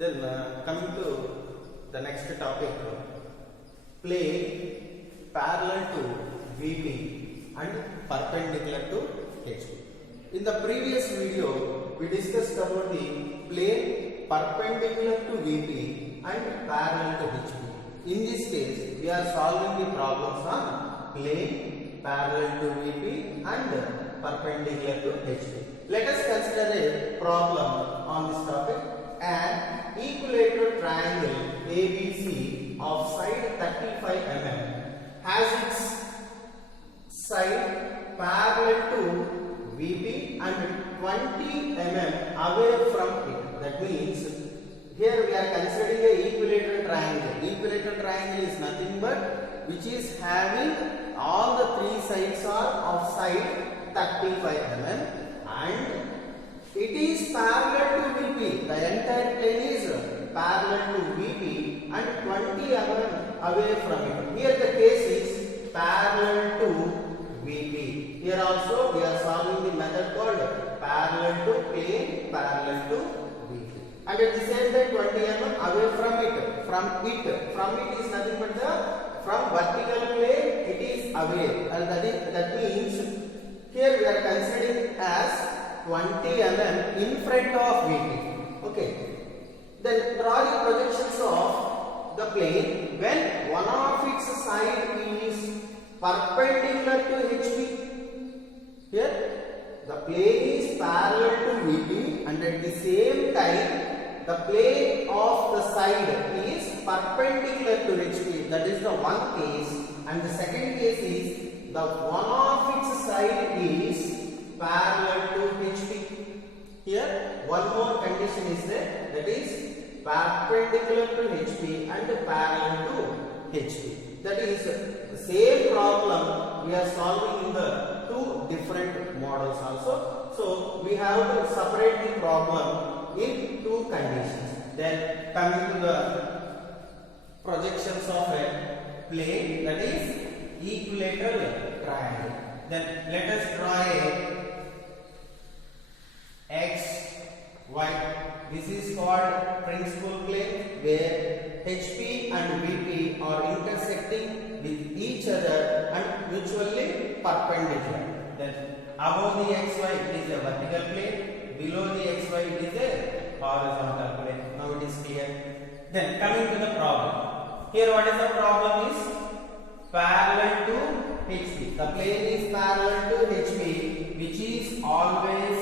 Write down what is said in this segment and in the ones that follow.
Then coming to the next topic, plane parallel to VP and perpendicular to HP. In the previous video, we discussed about the plane perpendicular to VP and parallel to HP. In this case, we are solving the problems on plane parallel to VP and perpendicular to HP. Let us consider a problem on this topic. An equilateral triangle ABC of side 35 mm has its side parallel to VP and 20 mm away from it. That means here we are considering a equilateral triangle. Equilateral triangle is nothing but which is having all the three sides are of side 35 mm and it is parallel to VP. The entire plane is parallel to VP and 20 mm away from it. Here the case is parallel to VP. Here also we are solving the method called parallel to plane, parallel to VP. And at the same time 20 mm away from it. From it is nothing but from vertical plane it is away. And that means here we are considering as 20 mm in front of VP. Okay. Then draw the projections of the plane when one of its side is perpendicular to HP. Here the plane is parallel to VP and at the same time the plane of the side is perpendicular to HP. That is the one case. And the second case is the one of its side is parallel to HP. Here one more condition is there, that is perpendicular to HP and parallel to HP. That is the same problem we are solving in the two different models also. So we have to separate the problem in two conditions. Then coming to the projections of a plane, that is equilateral triangle. Then let us draw a X, Y. This is called principal plane where HP and VP are intersecting with each other and mutually perpendicular. Then above the XY it is a vertical plane, below the XY it is a horizontal plane. Now it is clear. Then coming to the problem. Here what is the problem is parallel to HP. The plane is parallel to HP which is always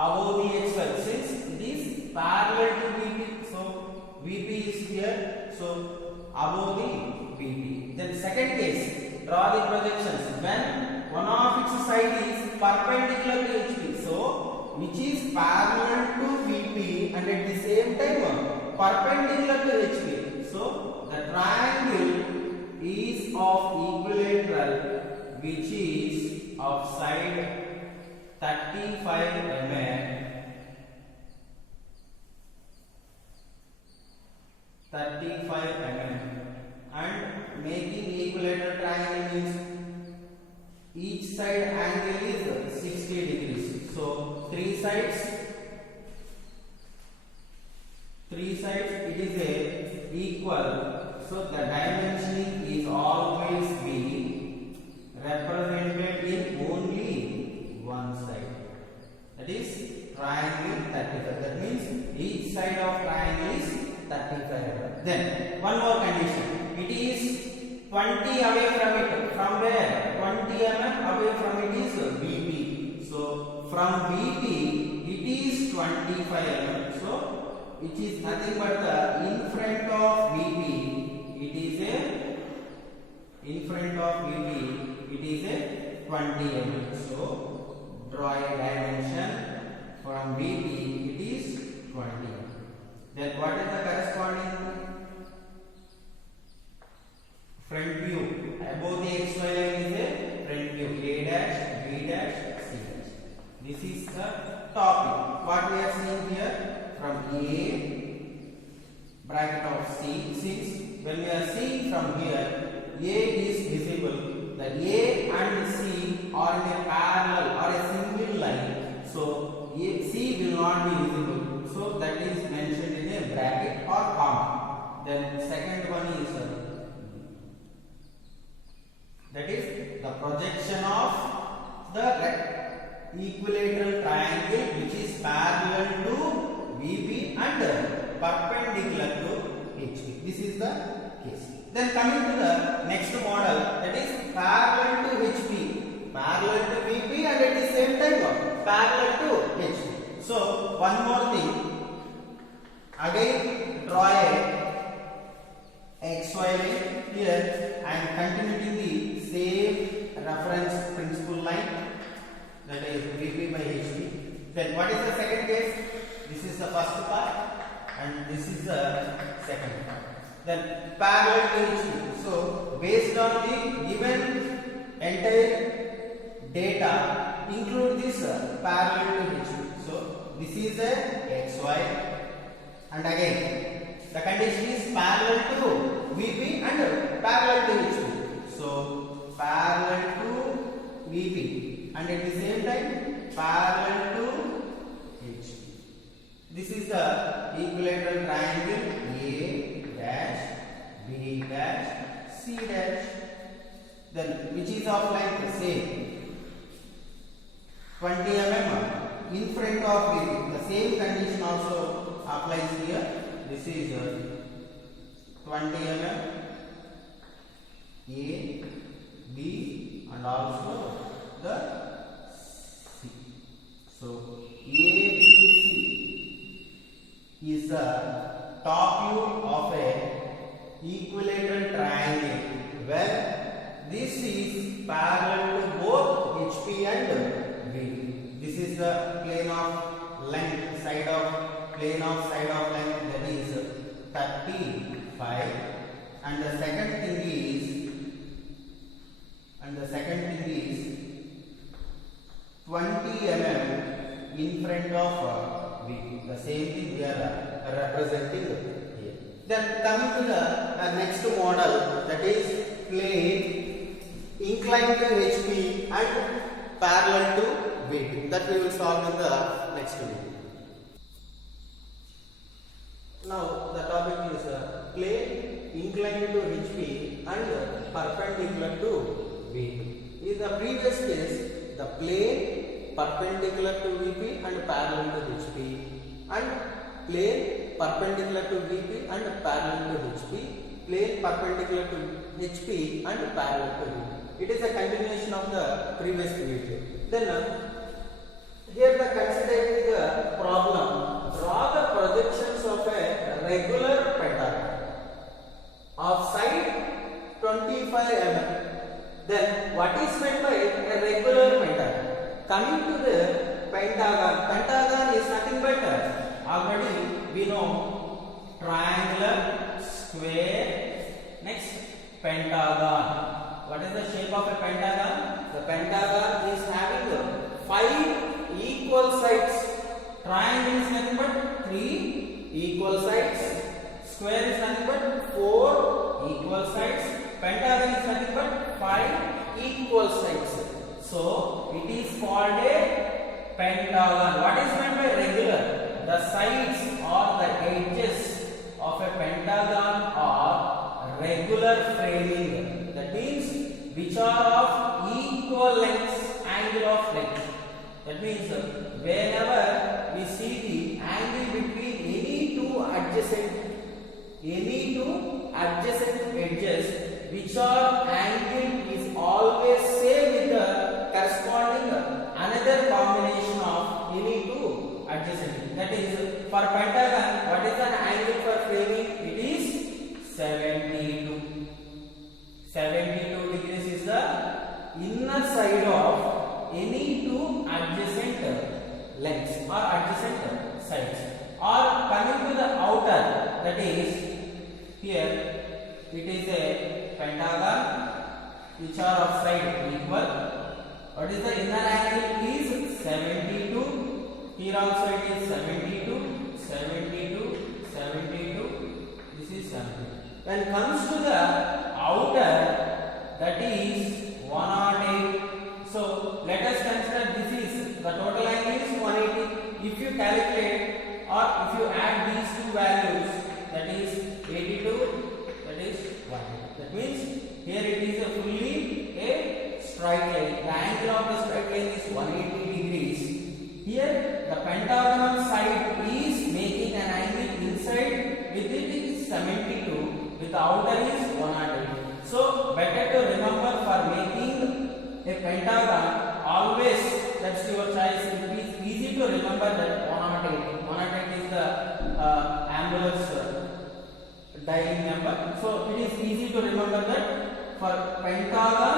above the XY since it is parallel to VP. So VP is here, so above the VP. Then second case, draw the projections when one of its side is perpendicular to HP. So which is parallel to VP and at the same time perpendicular to HP. So the triangle is of equilateral which is of side 35 mm and making equilateral triangle means each side angle is 60 degrees. So three sides it is a equal. So the dimensioning is always be represented in only one side. That is triangle 35. That means each side of triangle is 35. Then one more condition. It is 20 away from it. From where? 20 mm away from it is VP. So from VP it is 25 mm. So which is nothing but the in front of VP. It is a in front of VP. It is a 20 mm. So draw a dimension from VP. It is 20 mm. Then what is the corresponding front view? Above the XY line is a front view. A dash, B dash, C dash. This is the top view. What we are seeing here from A bracket of C. Since when we are seeing from here, A is visible. The A and C are in a parallel or a single line. So not be visible. So that is mentioned in a bracket or comma. Then second one is that is the projection of the equilateral triangle which is parallel to VP and perpendicular to HP. This is the case. Then coming to the next model, that is parallel to HP, parallel to VP and at the same time parallel to HP. So one more thing, again draw a XY line. Here I am continuing the same reference principal line, that is VP by HP. Then what is the second case? This is the first part and this is the second part. Then parallel to HP. So based on the given entire data, include this parallel to HP. So this is a XY, and again the condition is parallel to VP and parallel to HP. So parallel to VP and at the same time parallel to HP. This is the equilateral triangle A dash, B dash, C dash. Then which is of length same 20 mm in front of VP. The same condition also applies here. This is 20 mm A, B and also the C. So A, B, C is the top view of a equilateral triangle where this is parallel to both HP and VP. This is the plane of length, plane of side of length, that is 35, and the second thing is 20 mm in front of VP. The same thing we are representing here. Then coming to the next model, that is plane inclined to HP and parallel to VP. That we will solve in the next video. Now the topic is plane inclined to HP and perpendicular to VP. In the previous case, the plane perpendicular to VP and parallel to HP, and plane perpendicular to VP and parallel to HP, plane perpendicular to HP and parallel to VP. It is a continuation of the previous video. Then here the considering the problem, draw the projections of a regular pentagon of side 25 mm. Then what is meant by a regular pentagon? Coming to the pentagon is nothing but already we know triangular, square, next pentagon. What is the shape of a pentagon? The pentagon is having 5 equal sides. Triangle is nothing but 3 equal sides. Square is nothing but 4 equal sides. Pentagon is nothing but 5 equal sides. So it is called a pentagon. What is meant by regular? The sides or the edges of a pentagon are regular framing. That means which are of equal lengths, angle of length. That means whenever we see the angle between any two adjacent edges, which are angle is always same with the corresponding another combination of any two adjacent. That is for pentagon, what is the angle for framing? It is 72. 72 degrees is the inner side of any two adjacent lengths or adjacent sides. Or coming to the outer, that is here it is a pentagon which are of side equal. What is the inner angle is 72. Here also it is 72, 72, 72. This is 70. When comes to the outer, that is 108. So let us consider this is the total angle is 180. if you calculate or if you add these two values, that is 82, that is 1. That means here it is a fully a straight line. The angle of the straight line is 180 degrees. Here the pentagonal side is making an angle inside, with it is 72, with the outer is 108. So better to remember for making a pentagon, always that's your choice. It is easy to remember that 108. 108 is the Amber's dialing number. So it is easy to remember that for pentagon,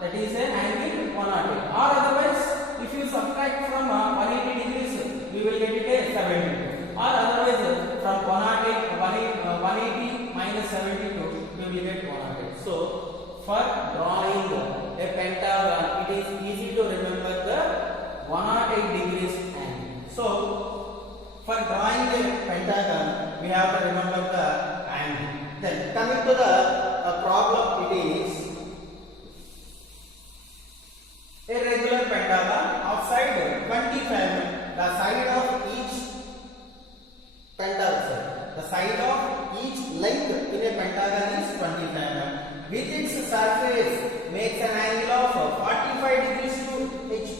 that is an angle 108. Or otherwise, if you subtract from 180 degrees, we will get it a 72. Or otherwise, from 180 minus 72, we will get 108. So for drawing a pentagon, it is easy to remember the 108 degrees angle. So for drawing a pentagon, we have to remember the angle. Then coming to the problem, it is a regular pentagon of side 25. The side of each pentagon, the side of each length in a pentagon is 25. With its surface makes an angle of 45 degrees to HP.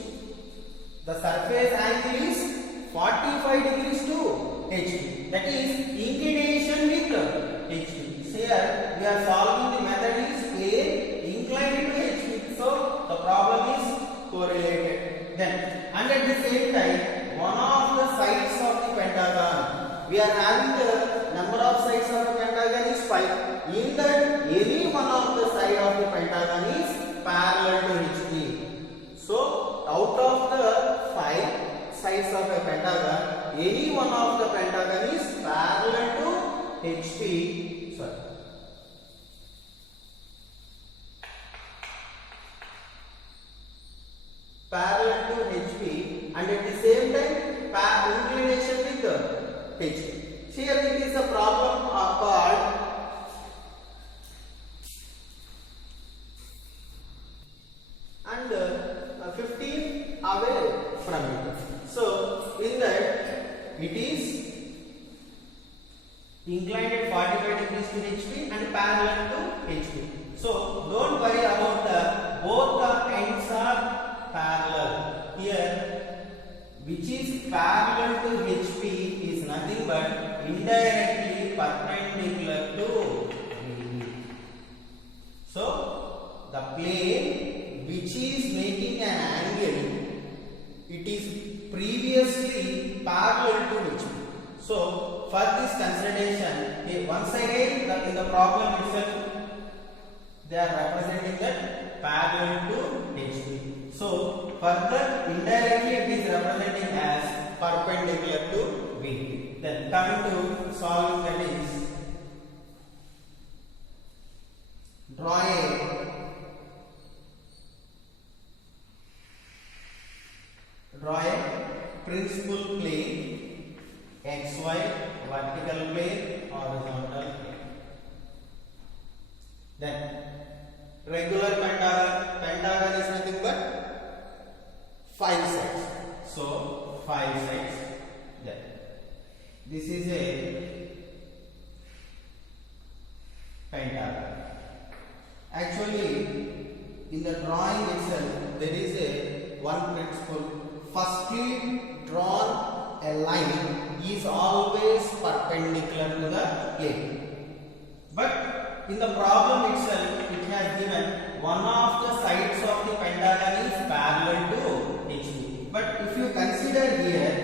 The surface angle is 45 degrees to HP. That is inclination with HP. Here we are solving the method is plane inclined to HP. So the problem is correlated. Then and at the same time, one of the sides of the pentagon, we are having the number of sides of the pentagon is 5. In that, any one of the side of the pentagon is parallel to HP. So out of the 5 sides of a pentagon, any one of the pentagon is parallel to HP. Sorry. Parallel to HP, and at the same time inclination with HP. Here it is a problem called and 15 away from it. So in that it is inclined at 45 degrees to HP and parallel to HP. So don't worry about both the ends are parallel. Here which is parallel to HP is nothing but indirectly perpendicular to VB. So the plane which is making an angle, it is previously parallel to HP. So for this consideration, once again in the problem itself, they are representing that parallel to HP. So further indirectly it is representing as perpendicular to VP. Then coming to solving, that is draw a principal plane, XY, vertical plane, horizontal plane. Then regular pentagon is nothing but 5 sides. So 5 sides. Then this is a pentagon. Actually, in the drawing itself, there is a one principle. Firstly, drawn a line is always perpendicular to the plane. But in the problem itself, it has given one of the sides of the pentagon is parallel to HP. But if you consider here,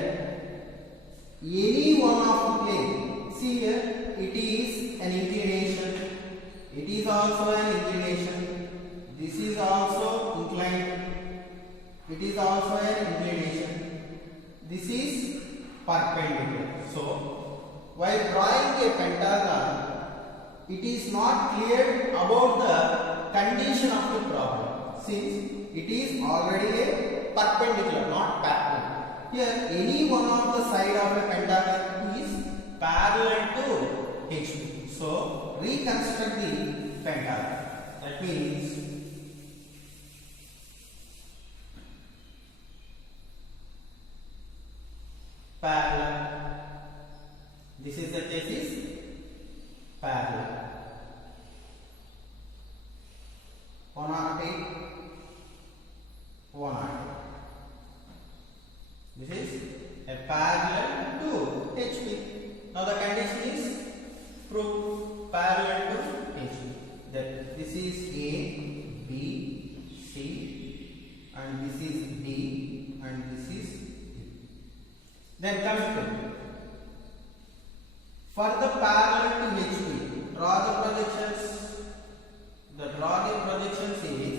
any one of the plane, see here, it is an inclination. It is also an inclination. This is also inclined. It is also an inclination. This is perpendicular. So, while drawing a pentagon, it is not clear about the condition of the problem, since it is already a perpendicular, not parallel. Here, any one of the side of a pentagon is parallel to HP. So, reconstruct the pentagon. That means parallel to HP. Now the condition is prove parallel to HP. Then this is A, B, C, and this is D, and this is E. Then coming to for the parallel to HP, draw the projections. The drawing projections is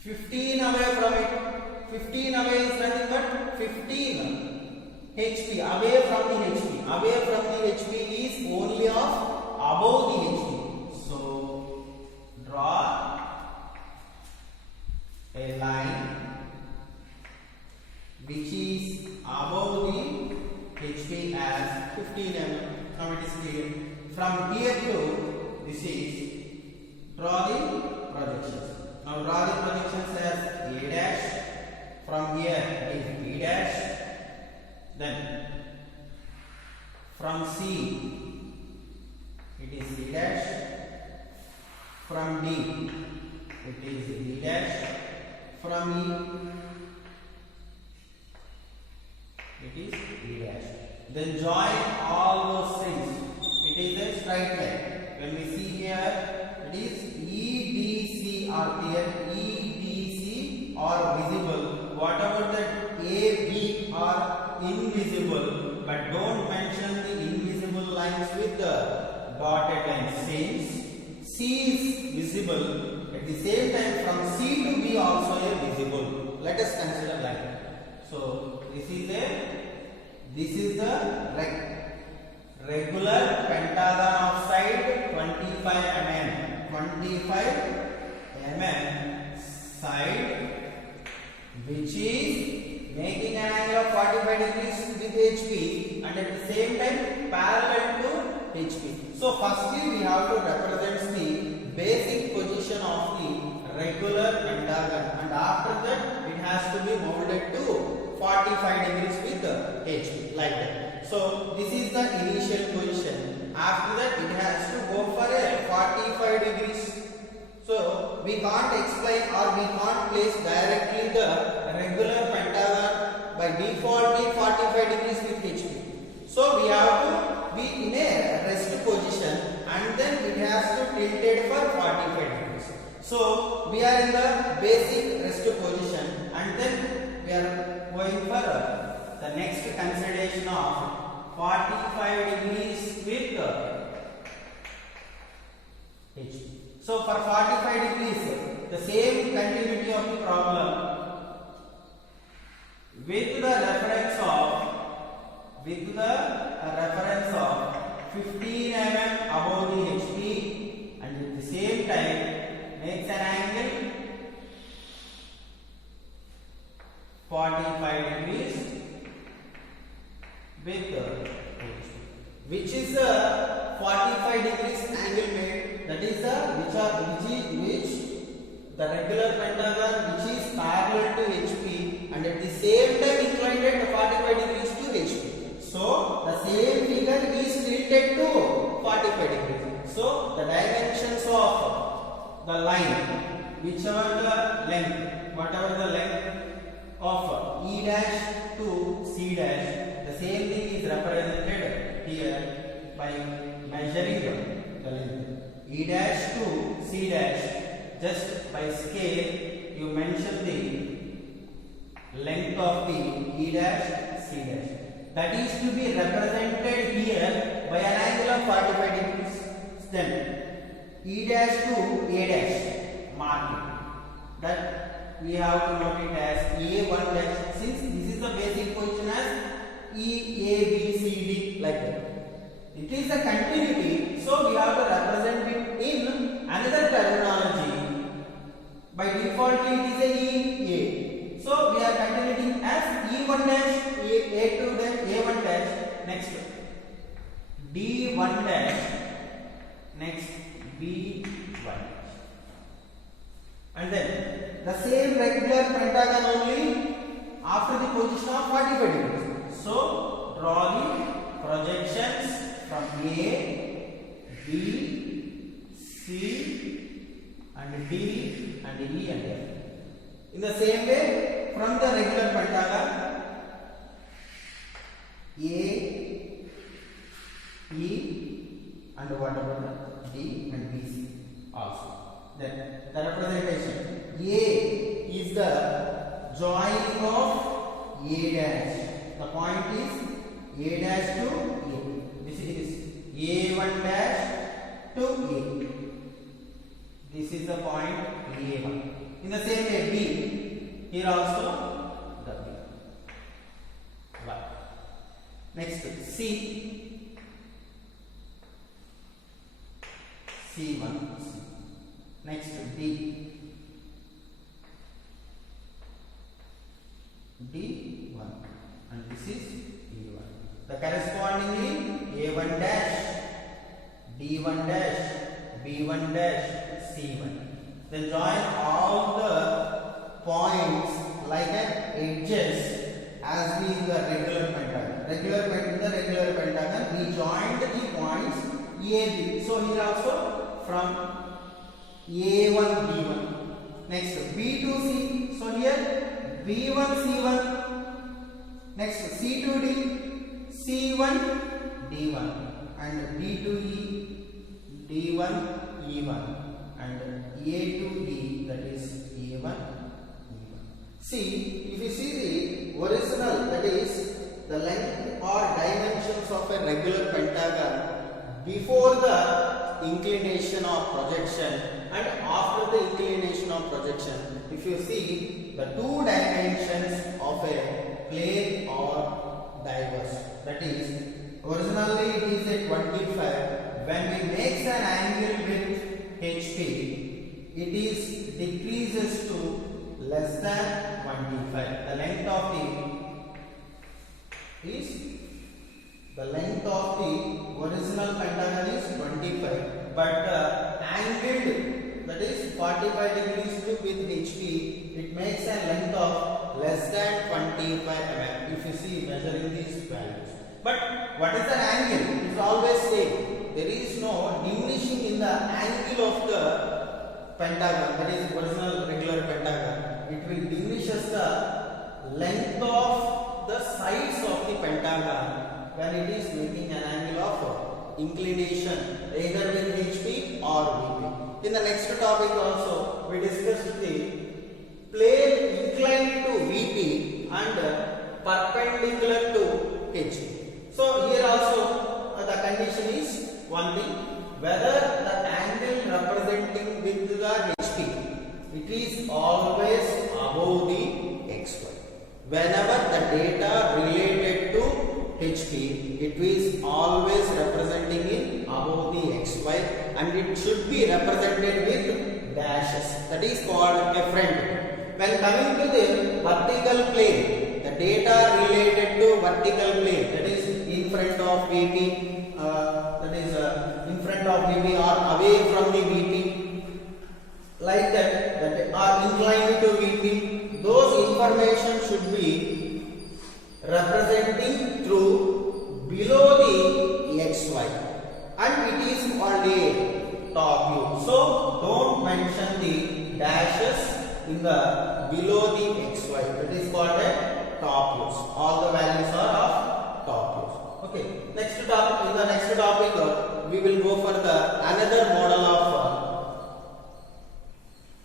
15 away from it. 15 away is nothing but 15 HP away from the HP. Away from the HP is only of above the HP. So draw a line which is above the HP as 15 mm. Now it is clear. From here to this is draw the projections. Now draw the projections as A dash. From here is B dash. Then from C it is C dash. From D it is D dash. From E it is E dash. Then join all those things. It is a straight line. When we see here, it is EDC are here. EDC are visible. Whatever that AB are invisible, but don't mention the invisible lines with the dotted lines. Since C is visible, at the same time from C to B also is visible. Let us consider like that. So this is the regular pentagon of side 25 mm. 25 mm side which is making an angle of 45 degrees with HP and at the same time parallel to HP. So firstly we have to represent the basic position of the regular pentagon and after that it has to be molded to 45 degrees with HP like that. So this is the initial position. After that it has to go for a 45 degrees. So we can't explain or we can't place directly the regular pentagon by default 45 degrees with HP. So we have to be in a rest position and then it has to tilted for 45 degrees. So we are in the basic rest position and then we are going for the next consideration of 45 degrees with HP. So for 45 degrees, the same continuity of the problem with the reference of 15 mm above the HP and at the same time makes an angle 45 degrees with HP. Which is the 45 degrees angle made? That is the which the regular pentagon which is parallel to HP and at the same time inclined at 45 degrees to HP. So the same figure is tilted to 45 degrees. So the dimensions of the line, whatever the length of E dash to C dash, the same thing is represented here by measuring the length. E dash to C dash, just by scale you mention the length of the E dash C dash. That is to be represented here by an angle of 45 degrees. Then E dash to A dash marking. That we have to note it as A1 dash, since this is the basic position as E, A, B, C, D like that. It is a continuity, so we have to represent it in another terminology. By default it is a E, A. So we are continuing as E1 dash, A2 dash, A1 dash, next D1 dash, next B1 dash. And then the same regular pentagon only after the position of 45 degrees. So draw the projections from A, B, C and D and E and F. In the same way, from the regular pentagon A dash. The point is A dash to A. This is A1 dash to A. This is the point A1. In the same way B. Here also the B. Right. Next C. C1. Next D. D1 and this is D1. The correspondingly A1 dash, D1 dash, B1 dash, C1. Then join all the points like an edges as we in the regular pentagon. In the regular pentagon we joined the points AB. So here also from A1 B1. Next B to C. So here B1 C1. Next C to D, C1 D1 and D to E, D1 E1 and A to D, that is A1 E1. See, if you see the original, that is the length or dimensions of a regular pentagon before the inclination of projection and after the inclination of projection, if you see the two dimensions of a plane or diverse, that is originally it is a 25. When we make an angle with HP, it is decreases to less than 25. The length of the original pentagon is 25, but the angled, that is 45 degrees to with HP, it makes a length of less than 25 mm if you see measuring these values. But what is the angle? It is always same. There is no diminishing in the angle of the pentagon, that is original regular pentagon. It will diminishes the length of the sides of the pentagon when it is making an angle of inclination either with HP or VP. In the next topic also we discussed the plane inclined to VP and perpendicular to HP. So here also the condition is one thing, whether the angle representing with the HP, it is always above the XY. Whenever the data related to HP, it is always representing in above the XY and it should be represented with dashes. That is called a friend. When coming to the vertical plane, the data related to vertical plane, that is in front of VP, in front of VP or away from the VP, like that are inclined to VP, those information should be representing through below the XY and it is called a top view. So don't mention the dashes in the below the XY, that is called a top views. All the values are of top views. Okay, next topic, in the next topic we will go for the another model of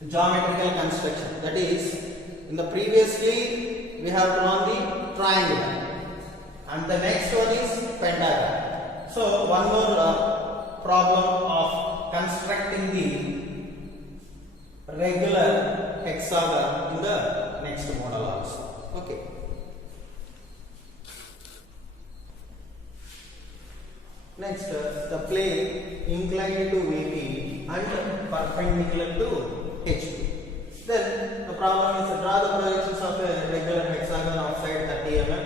geometrical construction. That is, in the previously we have drawn the triangle and the next one is pentagon. So one more problem of constructing the regular hexagon in the next model also. Okay. Next, the plane inclined to VP and perpendicular to HP. Then the problem is to draw the projections of a regular hexagon of side 30 mm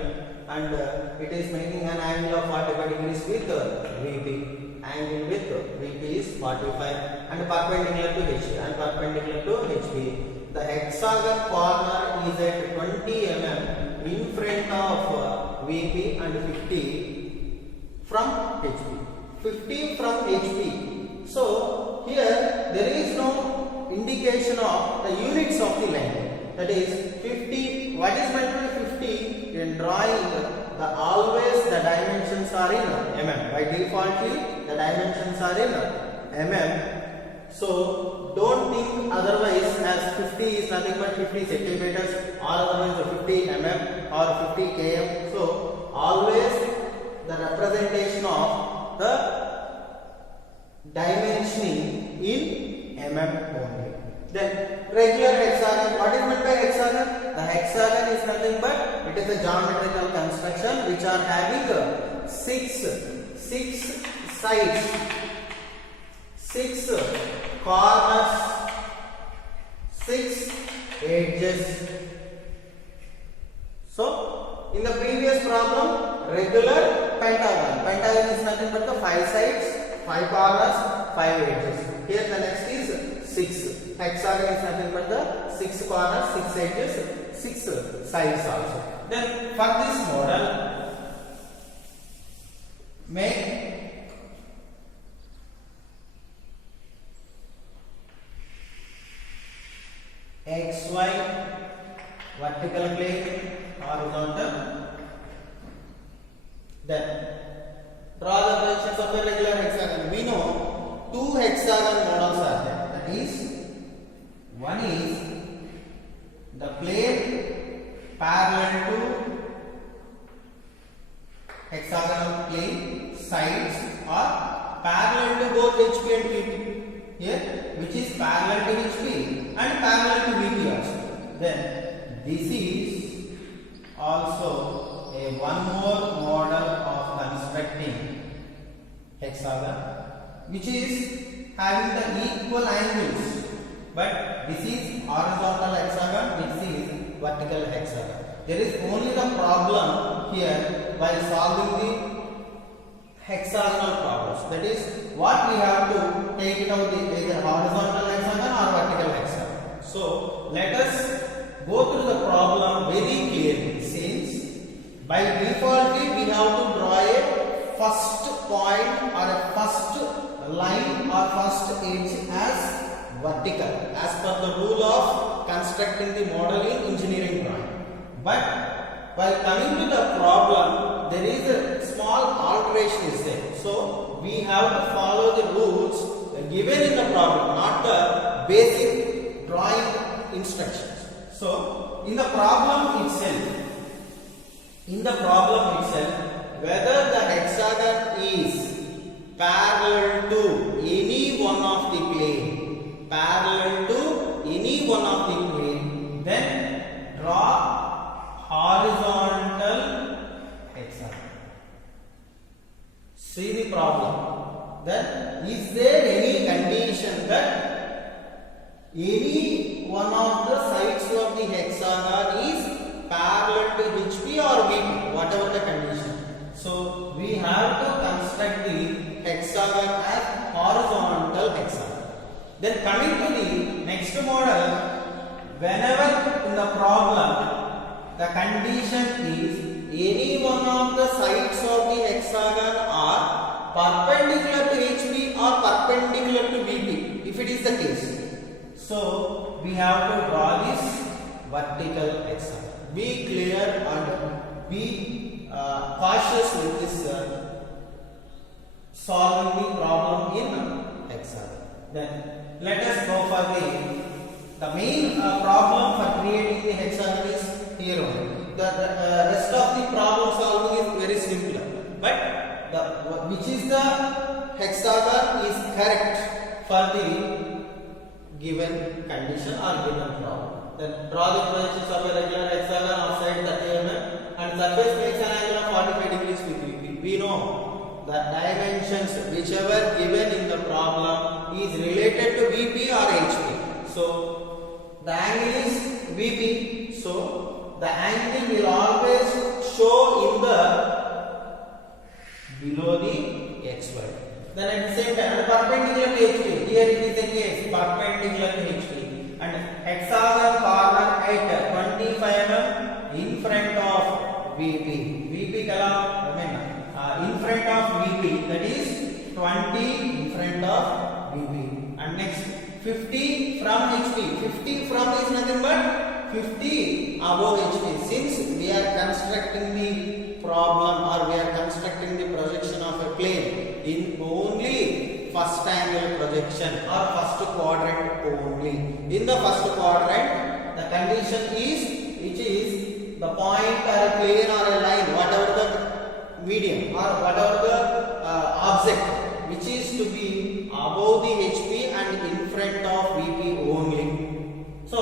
and it is making an angle of 45 degrees with VP. Angle with VP is 45 and perpendicular to HP. The hexagon corner is at 20 mm in front of VP and 50 from HP. 50 from HP. So here there is no indication of the units of the length. That is 50. What is meant by 50? In drawing, always the dimensions are in mm. By default, the dimensions are in mm. So don't think otherwise as 50 is nothing but 50 centimeters or otherwise 50 mm or 50 km. So always the representation of the dimensioning in mm only. Then regular hexagon. What is meant by hexagon? The hexagon is nothing but it is a geometrical construction which are having six sides, 6 corners, 6 edges. So in the previous problem, regular pentagon. Pentagon is nothing but the 5 sides, 5 corners, 5 edges. Here the next is 6. Hexagon is nothing but the 6 corners, 6 edges, 6 sides also. Then for this model, make XY vertical plane, horizontal. Then draw the projections of a regular hexagon. We know 2 hexagon models are there. That is, one is the plane parallel to hexagonal plane sides are parallel to both HP and VP. Here, which is parallel to HP and parallel to VP also. Then this is also a one more model of constructing hexagon, which is having the equal angles. But this is horizontal hexagon, this is vertical hexagon. There is only the problem here while solving the hexagonal problems. That is, what we have to take it out, either horizontal hexagon or vertical hexagon. So let us go through the problem very clearly, since by default we have to draw a first point or a first line or first edge as vertical, as per the rule of constructing the model in engineering drawing. But while coming to the problem, there is a small alteration is there. So we have to follow the rules given in the problem, not the basic drawing instructions. So in the problem itself, whether the hexagon is parallel to any one of the plane, then draw horizontal hexagon. See the problem. Then is there any condition that any one of the sides of the hexagon is parallel to HP or VP, whatever the condition? So we have to construct the hexagon as horizontal hexagon. Then coming to the next model, whenever in the problem the condition is any one of the sides of the hexagon are perpendicular to HP or perpendicular to VP, if it is the case, so we have to draw this vertical hexagon. Be clear and be cautious with this solving the problem in hexagon. Then let us go for the main problem for creating the hexagon is here only. The rest of the problem solving is very simple, but which is the hexagon is correct for the given condition or given problem. Then draw the projections of a regular hexagon of side 30 mm and surface makes an angle of 45 degrees with VP. We know the dimensions whichever given in the problem is related to VP or HP. So the angle is VP. So the angle will always show in the below the XY. Then at the same time perpendicular to HP. Here it is a case perpendicular to HP. And hexagon corner at 25 mm in front of VP. VP in front of VP, that is 20 in front of VP. And next 50 from HP. 50 from is nothing but 50 above HP. Since we are constructing the problem or we are constructing the projection of a plane in only first angle projection or first quadrant only. the first quadrant, the condition is, which is the point or a plane or a line, whatever the medium or whatever the object, which is to be above the HP and in front of VP only. So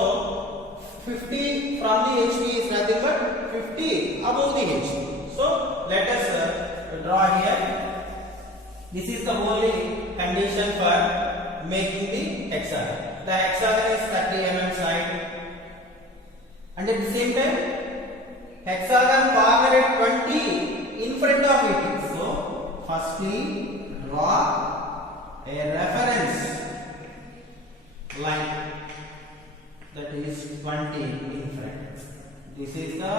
50 from the HP is nothing but 50 above the HP. So let us draw here. This is the only condition for making the hexagon. The hexagon is 30 mm side, and at the same time hexagon corner at 20 in front of it. So firstly draw a reference line that is 20 in front. This is the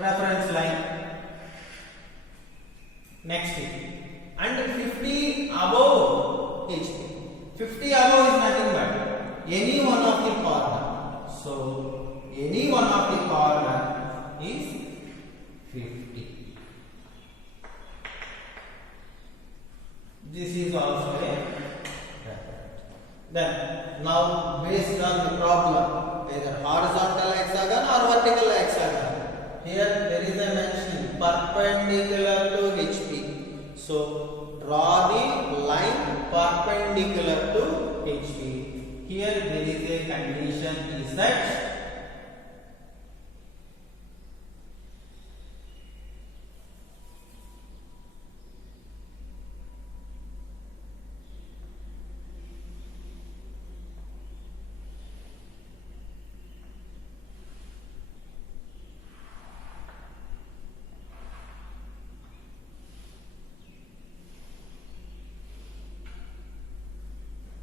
reference line. Next, and 50 above HP. 50 above is nothing but any one of the corner. So any one of the corner is 50. This is also a reference. Then now based on the problem, whether horizontal hexagon or vertical hexagon, here there is a mention perpendicular to HP. So draw the line perpendicular to HP. Here there is a condition is that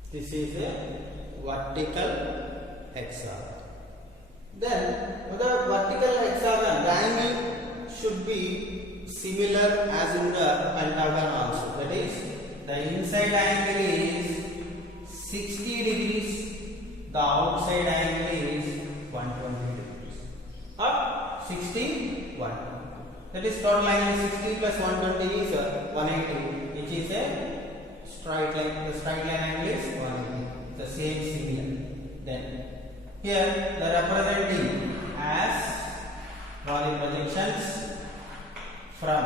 this is a vertical hexagon. Then the vertical hexagon, the angle should be similar as in the pentagon also. That is, the inside angle is 60 degrees, the outside angle is 120 degrees. Or 60, 1. That is, total angle is 60 plus 120 is 180, which is a straight line. The straight line angle is 180. The same similar. Then here the representing as drawing projections from,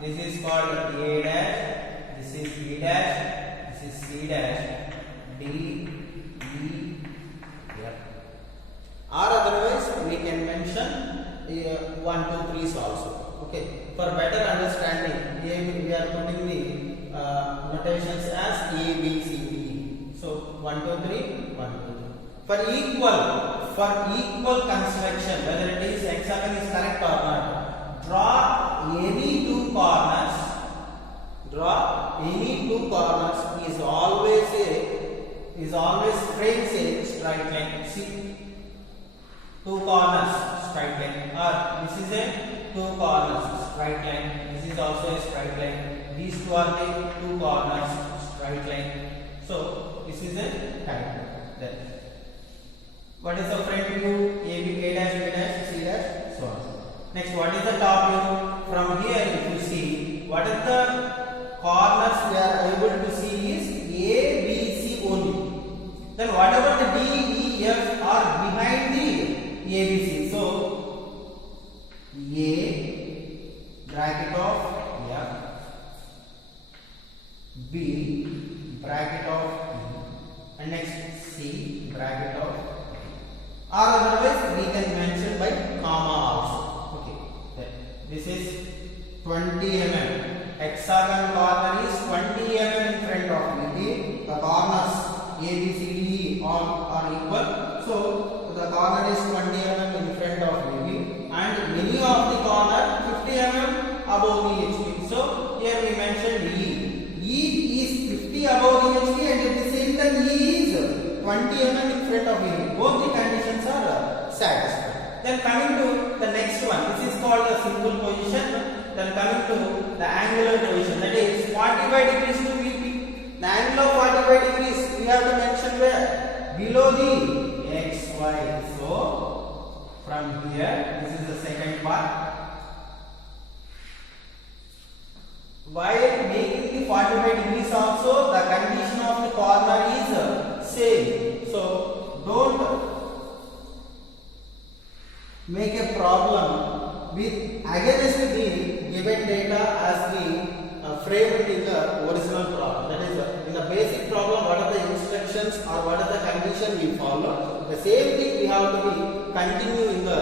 this is called A dash, this is B dash, this is C dash, D, E, F. Or otherwise we can mention 1, 2, 3 also. Okay. For better understanding, here we are putting the notations as A, B, C, D, E. So 1, 2, 3, 1, 2, 3. For equal construction, whether it is hexagon is correct or not, draw any two corners. Draw any two corners is always frames a straight line. See, two corners straight line, or this is a two corners straight line. This is also a straight line. These two are the two corners straight line. So this is a correct. Then what is the front view? A, B, A dash, B dash, C dash, so on. Next, what is the top view? From here, if you see, what is the corners we are able to see is A, B, C only. Then whatever the D, E, F are behind the A, B, C. So A bracket of F, B bracket of E, and next C bracket of E. Or otherwise we can mention by comma also. Okay. Then this is 20 mm. Hexagon corner is 20 mm in front of VP. The corners A, B, C, D, E all are equal. So the corner is 20 mm in front of VP, and any of the corner 50 mm above the HP. So here we mentioned E. E is 50 above the HP, and at the same time E is 20 mm in front of VP. Both the conditions are satisfied. Then coming to the next one, this is called the simple position. Then coming to the angular position, that is 45 degrees to VP. The angle of 45 degrees we have to mention where? Below the XY. So from here, this is the second part. While making the 45 degrees also, the condition of the corner is same. So don't make a problem with against the given data as we framed in the original problem. That is, in the basic problem, what are the instructions or what are the conditions we follow. The same thing we have to be continue in the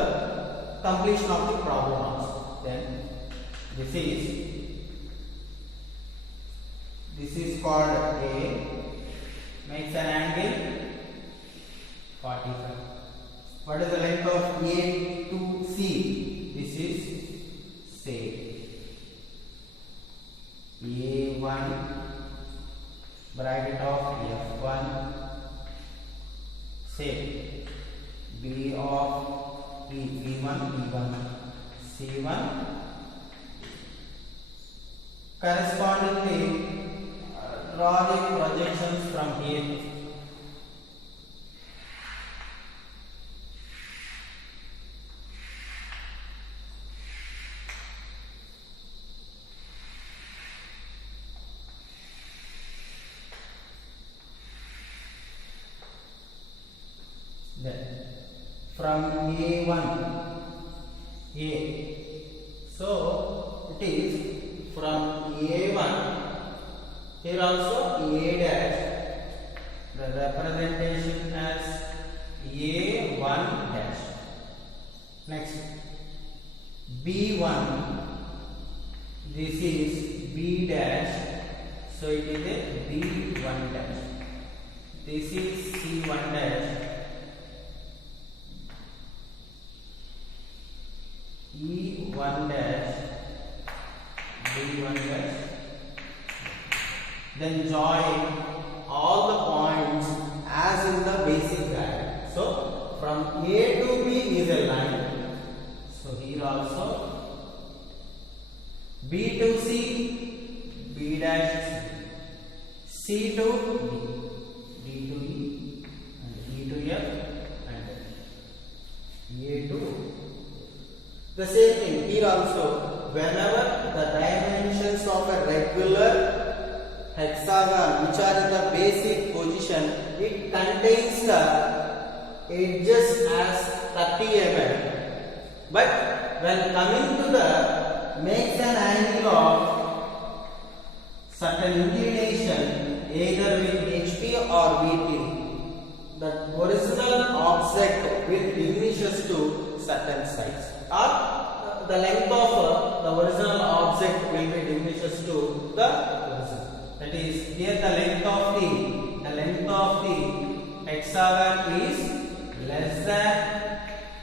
completion of the problem also. Then this is called A, makes an angle 45. What is the length of A to C? This is say A1 bracket of F1, say B of B1, C1. Correspondingly, draw the projections from here. Then from A1, so it is from A1, here also A dash, the representation as A1 dash. Next B1, this is B dash, so it is a B1 dash. This is C1 dash, E1 dash, B1 dash. Then join all the points as in the basic diagram. So from A to B is a line. So here also B to C, B dash C, C to D, D to E, and E to F, and A to. The same thing here also, whenever the dimensions of a regular hexagon which are in the basic position, it contains the edges as 30 mm. But when coming to the makes an angle of certain inclination either with HP or VP, the original object will diminishes to certain size, or the length of the original object will be diminishes to the original. That is, here the length of the hexagon is less than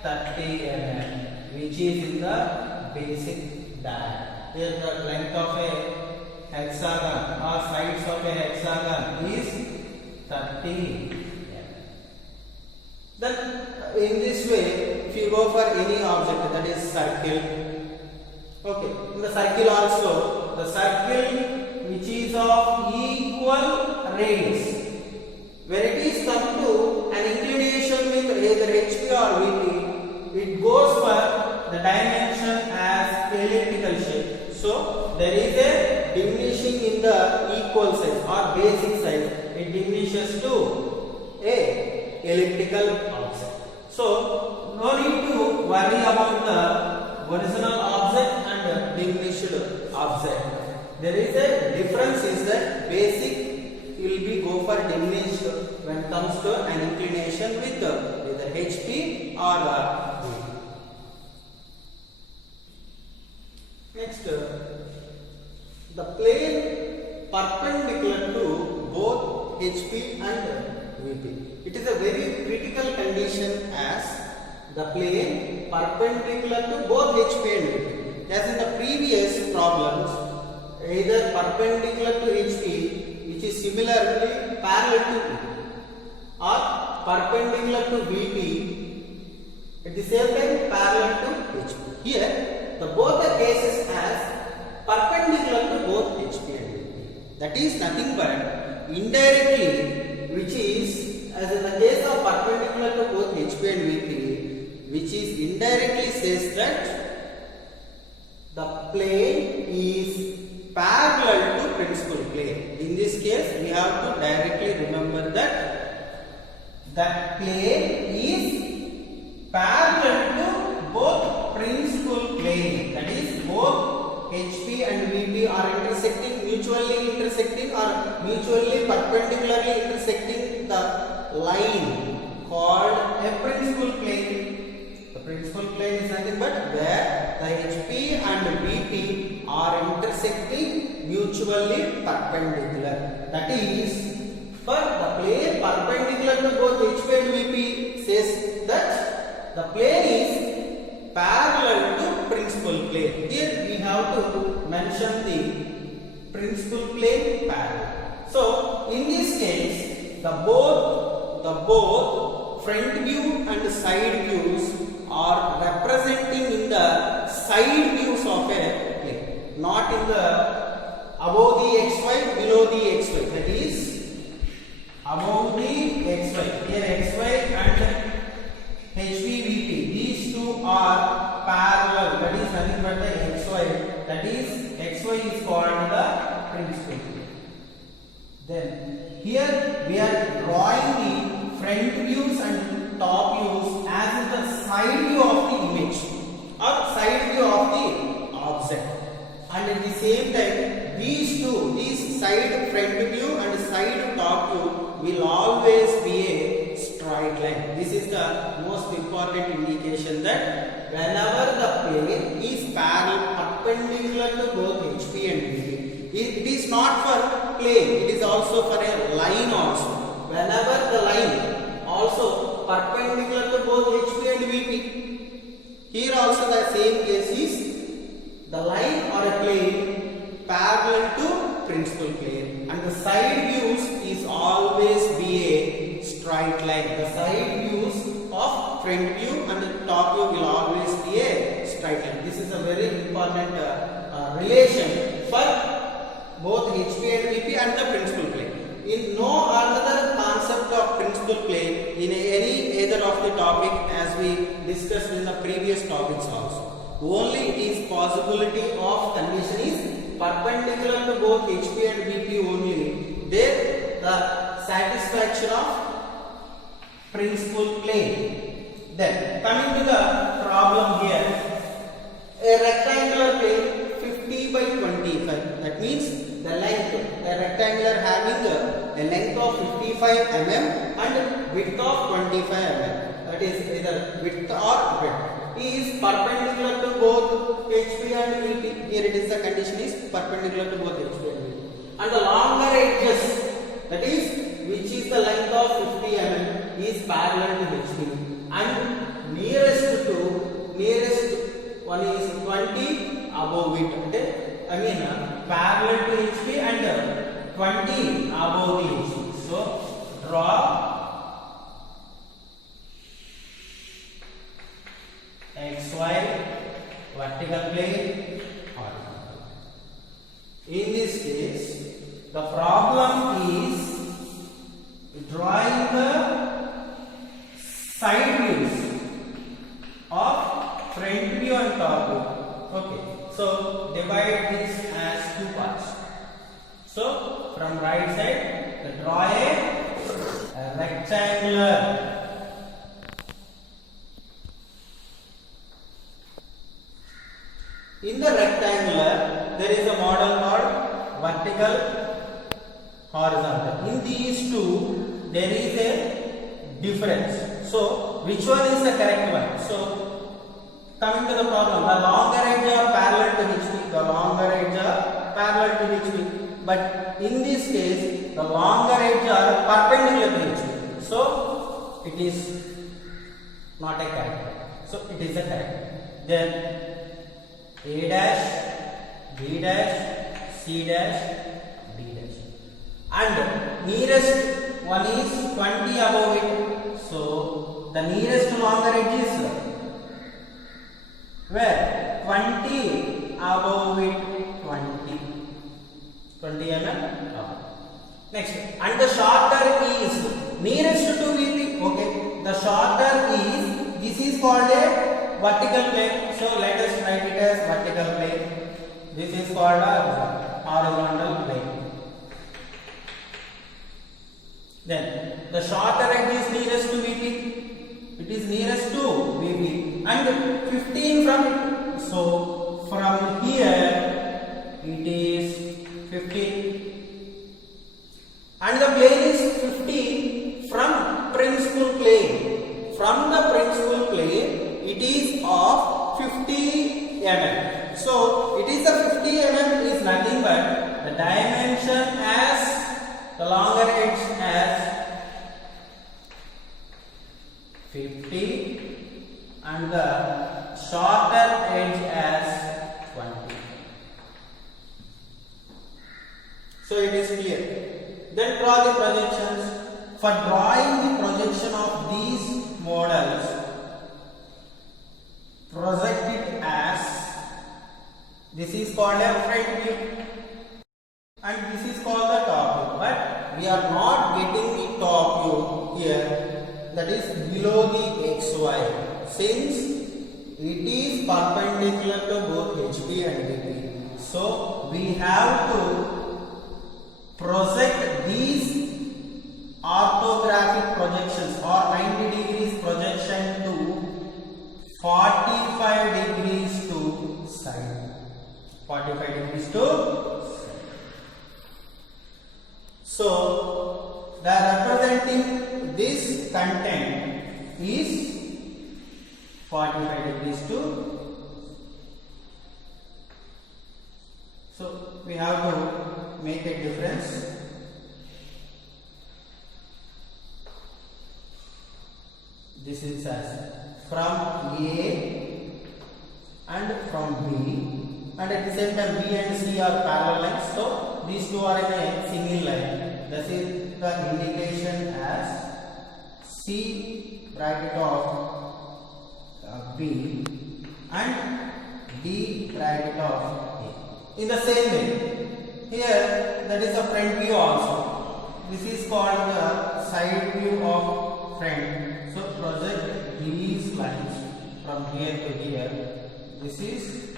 30 mm, which is in the basic diagram. Here the length of a hexagon or sides of a hexagon is 30 mm. Then in this way, if you go for any object, that is circle. Okay, in the circle also, the circle which is of equal radius, where it is come to an inclination with either HP or VP, it goes for the dimension as elliptical shape. So there is a diminishing in the equal size or basic size. It diminishes to a elliptical object. So no need to worry about the original object and diminished object. There is a difference is that basic will be go for diminished when it comes to an inclination with either HP or V. Next, the plane perpendicular to both HP and VP. It is a very critical condition as the plane perpendicular to both HP and VP. As in the previous problems, either perpendicular to HP, which is similarly parallel to VP, or perpendicular to VP, at the same time parallel to HP. Here, the both the cases as perpendicular to both HP and VP. That is nothing but indirectly, which is as in the case of perpendicular to both HP and VP, which is indirectly says that the plane is parallel to principal plane. In this case, we have to directly remember that that plane is parallel to both principal plane. That is, both HP and VP are intersecting, mutually intersecting or mutually perpendicularly intersecting the line called a principal plane. The principal plane is nothing but where the HP and VP are intersecting mutually perpendicular. That is, for the plane perpendicular to both HP and VP says that the plane is parallel to principal plane. Here we have to mention the principal plane parallel. So in this case, the both front view and side views are representing in the side views of a plane, not in the above the xy, below the xy. That is, above the xy. Here xy and HVVP, these two are parallel. That is nothing but the xy. That is, xy is called the principal plane. Then here we are drawing the front views and top views as the side view of the image or side view of the object. And at the same time, these side front view and side top view will always be a straight line. This is the most important indication that whenever the plane is parallel perpendicular to both HP and VP, it is not for plane, it is also for a line also. Whenever the line also perpendicular to both HP and VP, here also the same case is the line or a plane parallel to principal plane, and the side views is always be a straight line. The side views of front view and the top view will always be a straight line. This is a very important relation for both HP and VP and the principal plane. In no other concept of principal plane in any either of the topic as we discussed in the previous topics also. Only it is possibility of condition is perpendicular to both HP and VP only. There the satisfaction of principal plane. Then coming to the problem here, a rectangular plane 50 by 25. That means the length, a rectangular having a length of 55 mm and width of 25 mm. That is either width or breadth. Is perpendicular to both HP and VP. Here it is the condition is perpendicular to both HP and VP. And the longer edges, that is which is the length of 50 mm, is parallel to HP. And nearest one is 20 above it. Parallel to HP and 20 above the HP. So draw XY vertical plane, horizontal. In this case, the problem is drawing the side views of front view and top view. Okay, so divide this as two parts. So from right side, draw a rectangular. In the rectangular, there is a model called vertical, horizontal. In these two, there is a difference. So, which one is the correct one? So, coming to the problem, the longer edge are parallel to HP, the longer edge are parallel to HP. But in this case, the longer edge are perpendicular to HP. So, it is not a correct. So, it is a correct. Then, A dash, B dash, C dash, D dash. And nearest one is 20 above it. So the nearest longer edge is where? 20 above it, 20 mm above. Next, and the shorter is nearest to VP. Okay, the shorter is, this is called a vertical plane. So let us write it as vertical plane. This is called a horizontal plane. Then the shorter edge is nearest to VP. It is nearest to VP and 15 from it. So from here it is 15 and the plane is 15 from principal plane. From the principal plane it is of 50 mm. So it is the 50 mm is nothing but the dimension as the longer edge as 50 and the shorter edge as 20. So it is clear. Then draw the projections. For drawing the projection of these models, project it as, this is called a front view and this is called the top view, but we are not getting the top view here, that is below the XY, since it is perpendicular to both HP and VP. So we have to project these orthographic projections or 90 degrees projection to 45 degrees to side. 45 degrees to side. So the representing this content is 45 degrees to. So we have to make a difference. This is as from A and from B, and at the same time B and C are parallel lines, so these two are in a single line. This is the indication as C bracket of B and D bracket of A. In the same way, here that is the front view also. This is called the side view of front. So project these lines from here to here. This is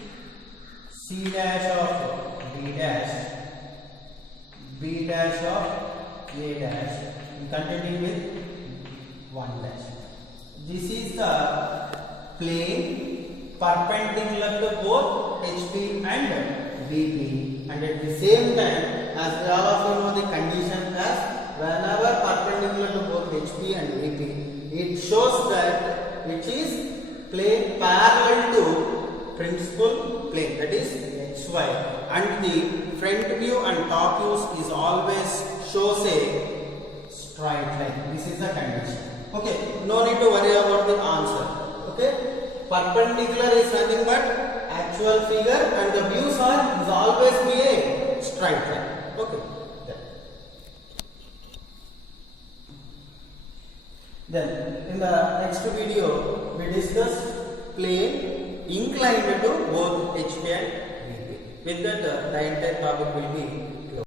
C dash of B dash, B dash of A dash, and continue with 1 dash. This is the plane perpendicular to both HP and VP, and at the same time, as we all of you know the condition as whenever perpendicular to both HP and VP, it shows that it is plane parallel to principal plane, that is XY, and the front view and top views is always shows a straight line. This is the condition. Okay, no need to worry about the answer. Okay, perpendicular is nothing but actual figure and the views are is always be a straight line. Okay. Then in the next video we discuss plane inclined to both HP and VP. With that the entire topic will be